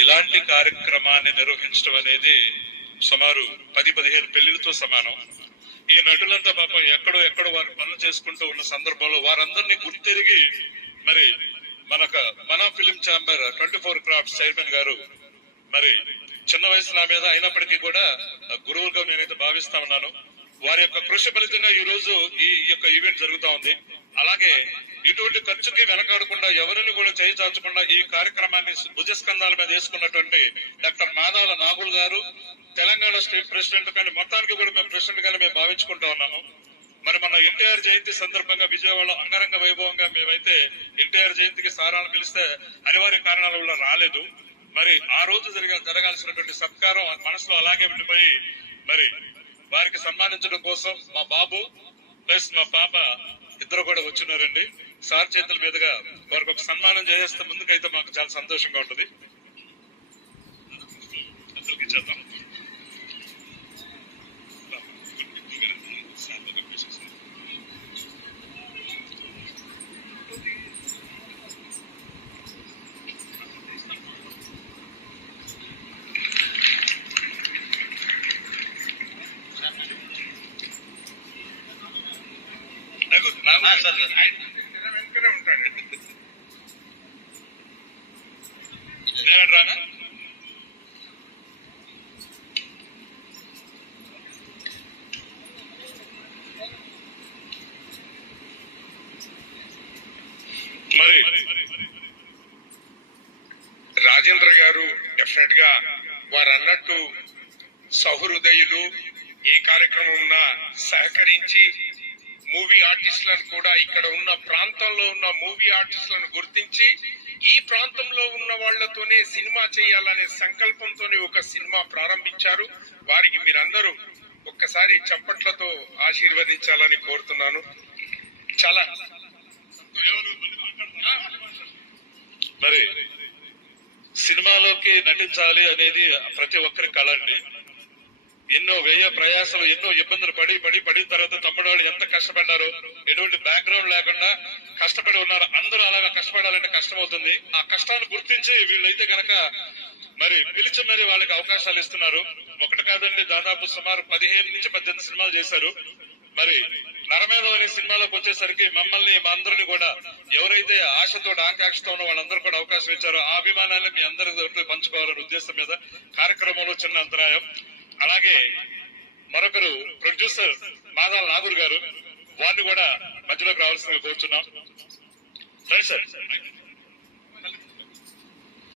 ఇలాంటి కార్యక్రమాన్ని నిర్వహించడం అనేది సుమారు 10-15 పెళ్లిలతో సమానం. ఈ నటులంతా పాపం ఎక్కడో వారు పనులు చేసుకుంటూ ఉన్న సందర్భంలో వారందరినీ గుర్తెరిగి మరి మన ఫిలిం ఛాంబర్ 24 క్రాఫ్ట్స్ చైర్మన్ గారు మరి చిన్న వయసు నా మీద అయినప్పటికీ కూడా గురువుగా నేనైతే భావిస్తా ఉన్నాను. వారి యొక్క కృషి ఫలితంగా ఈ రోజు ఈ యొక్క ఈవెంట్ జరుగుతా ఉంది. అలాగే ఇటువంటి ఖర్చుకి వెనకాడకుండా ఎవరిని కూడా చేయి చాచకుండా ఈ కార్యక్రమాన్ని భుజస్కంధాల మీద వేసుకున్నటువంటి డాక్టర్ మాదాల నాగుల్ గారు తెలంగాణ స్టేట్ ప్రెసిడెంట్ కానీ మొత్తానికి కూడా మేము ప్రెసిడెంట్ గానే మేము భావించుకుంటా ఉన్నాము. మరి మన ఎన్టీఆర్ జయంతి సందర్భంగా విజయవాడలో అంగరంగ వైభవంగా మేమైతే ఎన్టీఆర్ జయంతికి సారాన్ని పిలిస్తే అనివార్య కారణాల వల్ల రాలేదు. మరి ఆ రోజు జరగాల్సినటువంటి సత్కారం మనసులో అలాగే ఉండిపోయి మరి వారికి సన్మానించడం కోసం మా బాబు ప్లస్ మా పాప ఇద్దరు కూడా వచ్చినారండి. సార్ చేతుల మీదుగా వారికి ఒక సన్మానం చేసేస్తే ముందుకైతే మాకు చాలా సంతోషంగా ఉంటుంది. అందరికి చేద్దాం. వెనుకనే ఉంటాడు నేను రానా. మరి రాజేంద్ర గారు డెఫినెట్ గా వారు అన్నట్టు సహృదయులు ఏ కార్యక్రమం ఉన్నా సహకరించి మూవీ ఆర్టిస్టులను కూడా ఇక్కడ ఉన్న ప్రాంతంలో ఉన్న మూవీ ఆర్టిస్టులను గుర్తించి ఈ ప్రాంతంలో ఉన్న వాళ్లతోనే సినిమా చేయాలనే సంకల్పంతోనే ఒక సినిమా ప్రారంభించారు. వారికి మీరందరూ ఒక్కసారి చప్పట్లతో ఆశీర్వదించాలని కోరుతున్నాను. చాలా మరి సినిమాలోకి నటించాలి అనేది ప్రతి ఒక్కరి కళ అండి. ఎన్నో వ్యయ ప్రయాసాలు ఎన్నో ఇబ్బందులు పడిన తర్వాత తమ్ముడు వాళ్ళు ఎంత కష్టపడ్డారో ఎటువంటి బ్యాక్గ్రౌండ్ లేకుండా కష్టపడి ఉన్నారు. అందరూ అలాగా కష్టపడాలంటే కష్టం అవుతుంది. ఆ కష్టాన్ని గుర్తించి వీళ్ళైతే కనుక మరి పిలిచి మరి వాళ్ళకి అవకాశాలు ఇస్తున్నారు. ఒకటి కాదండి, దాదాపు సుమారు 15-18 సినిమాలు చేశారు. మరి నరమేధం అనే సినిమాలోకి వచ్చేసరికి మమ్మల్ని మా అందరిని కూడా ఎవరైతే ఆశతో ఆకాంక్షతో ఉన్న వాళ్ళందరూ కూడా అవకాశం ఇచ్చారో ఆ అభిమానాన్ని మీ అందరితో పంచుకోవాలనే ఉద్దేశం మీద కార్యక్రమంలో చిన్న అంతరాయం. అలాగే మరొకరు ప్రొడ్యూసర్ మాదాల నాగూర్ గారు, వారిని కూడా మధ్యలోకి రావాల్సిందిగా కోరుచున్నాం. Right sir.